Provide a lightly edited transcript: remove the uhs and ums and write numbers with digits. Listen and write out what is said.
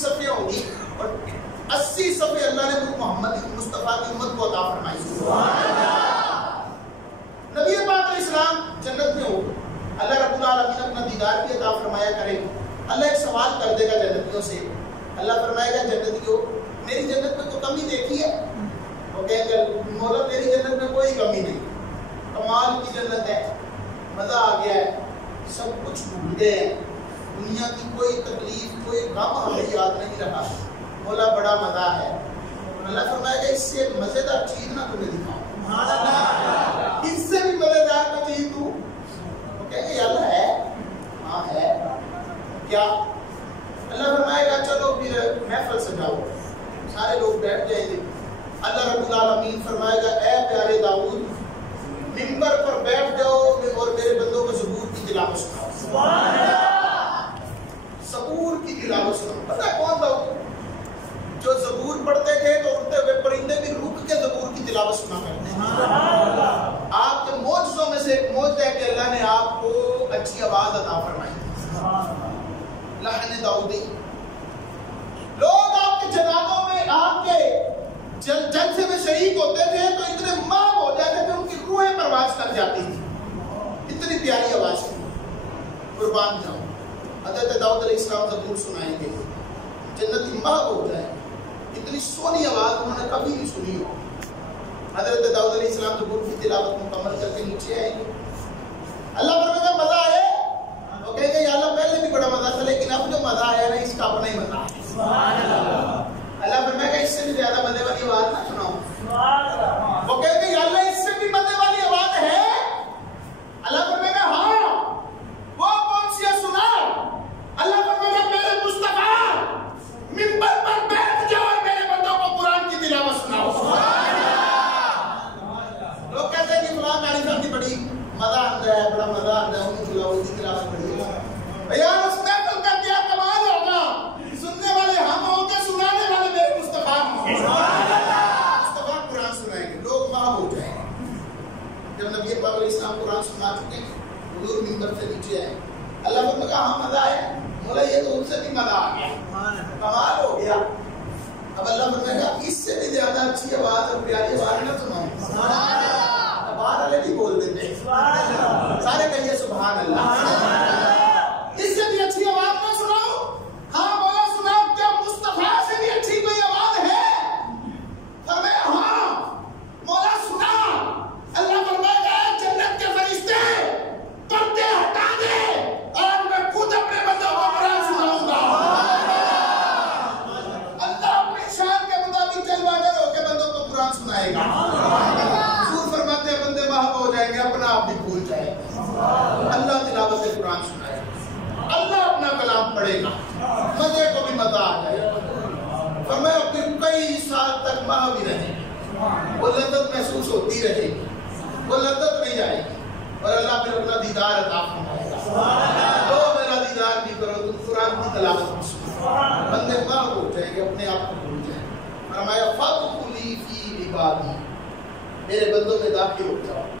सफ़े होंगी और 80 सफ़े अल्लाह ने मोहम्मद मुस्तफ़ा की उम्मत को अता फरमाई। नबी पाक अलैहिस्सलाम जन्नत में हो, अल्लाह रब्बुल आलमीन अपना दीदार भी अता फरमाया करे। अल्लाह एक सवाल कर देगा जन्नतियों से, अल्लाह फरमाएगा जन्नतियों मेरी जन्नत में तो कमी देखी है? वो कहेंगे मौला मेरी जन्नत में कोई कमी नहीं, कमाल की जन्नत है, मजा आ गया है, सब कुछ भूल गए हैं, दुनिया की कोई तकलीफ कोई गम हमें याद नहीं रहा, मौला बड़ा मजा है। अल्लाह फरमाएगा इससे मजेदार चीज ना तुम्हें दिखाऊं, इससे भी मजेदार कोई चीज तू? वो कहेंगे अल्लाह है, हाँ है, क्या? अल्लाह फरमाएगा चलो फिर महफिल सजाओ, सारे लोग बैठ जाएंगे। अल्लाह रब्बुल आलमीन फरमाएगा ए प्यारे दाऊद मिंबर पर बैठ जाओ और मेरे बंदों को ज़बूर की तिलावत सुनाओ। सुभान अल्लाह, ज़बूर की तिलावत सुनाओ। पता कौन दाऊद? जो ज़बूर पढ़ते थे तो उड़ते हुए परिंदे भी रुक के ज़बूर की तिलावत सुना करते हैं। आपके मौजज़ों में से एक मौजज़ा है कि अल्लाह ने आपको अच्छी आवाज अता फरमाई। लहन दाऊदी, लोग आपके जनाज़ों में आपके जलसे में शरीक होते थे तो इतने माम हो जाते थे, उनकी रूहें परवाज कर जाती थी, इतनी प्यारी आवाज थी। कुर्बान जाओ, हज़रत दाऊद अलैहिस्सलाम ज़बूर सुनाएंगे, जन्नती माँ हो जाए, इतनी सोनी आवाज उन्होंने कभी नहीं सुनी हो। हज़रत दाऊद अलैहिस्सलाम ज़बूर की तिलावत मुकम्मल करके नीचे आएंगे। अल्लाह फरमाएगा मजा आए? वो कहेंगे या अल्लाह पहले भी बड़ा मजा था लेकिन अब जो मजा आया ना इसका अपना ही मजा है। सुभान अल्लाह। अल्लाह फरमाएगा इससे भी ज्यादा मजे वाली आवाज ना सुनाओ। सुभान अल्लाह। वो कहेंगे या अल्लाह इससे भी मजे वाली आवाज है? अल्लाह फरमाएगा हाँ, वो कौन सी है सुनाओ। अल्लाह फरमाएगा मेरे मुस्तफा मिंबर पर बैठ जाओ और मेरे बंदों को कुरान की तिलावत सुनाओ। सुभान अल्लाह। लोग कहते हैं कि फलां कारी साहब की बड़ी मजा आता है, बड़ा मजा आता है, उनकी तिलावत बड़ी है। यार उस महफिल का क्या कमाल होगा, सुनने वाले हम होंगे, सुनाने वाले मेरे मुस्तफा होंगे। मुस्तफा कुरान सुनाएंगे, लोग वहां हो जाएंगे। जब नबी पाक अलैहिस्सलाम कुरान सुना चुके, हुजूर मिंबर से नीचे आए, अल्लाह ने कहा हाँ मजा आया, बोला ये तो उनसे भी मजा आ गया, कमाल हो गया। अब अल्लाह फरमाएगा इससे भी ज्यादा अच्छी आवाज और प्यारी आवाज ना सुनाओ। बाहर वाले नहीं बोल देते, सारे कहिए सुभान अल्लाह। इससे भी अच्छी आवाज ना सुनाओ? हाँ बोला सुनाओ, क्या मुस्तफा से भी अच्छी कोई आवाज है? फरमाया हाँ, मौला सुना। अल्लाह फरमाएगा जन्नत के फरिश्ते पर्दे हटा दे और मैं खुद अपने बंदों को कुरान सुनाऊंगा। अल्लाह अपनी शान के मुताबिक जलवागर होकर बंदों को कुरान सुनाएगा। हो जाएंगे, अपना आप भी भूल जाएगा। अल्लाह तिलावत से कुरान सुनाएगा, अल्लाह अपना कलाम पढ़ेगा, मजे को भी मजा आ जाएगा। फरमाया फिर कई साल तक माह भी रहे, वो लज्जत महसूस होती रहेगी, वो लज्जत नहीं जाएगी और अल्लाह फिर अपना दीदार अता फरमाएगा। तो मेरा दीदार भी करो, तुम कुरान की तिलावत भी सुनो, बंदे माह हो जाएंगे, अपने आप को भूल जाएंगे। फरमाया फदखुली फी इबादी, मेरे बंदों में दाखिल हो जाओ।